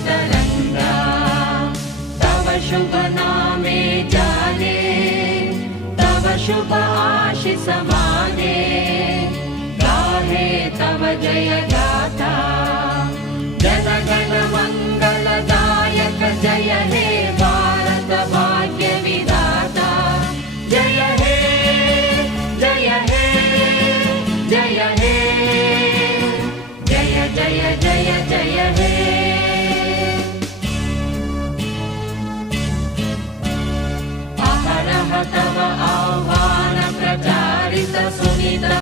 तरंगा तव शुभ नामे जाने तव शुभ आशीष माने गाहे तव जय गाथा जन गण मंगलदायक जय हे भारत भाग्य विधाता जय हे जय हे जय हे जय जय जय जय हे अहरह तव आह्वान प्रचारित सुनित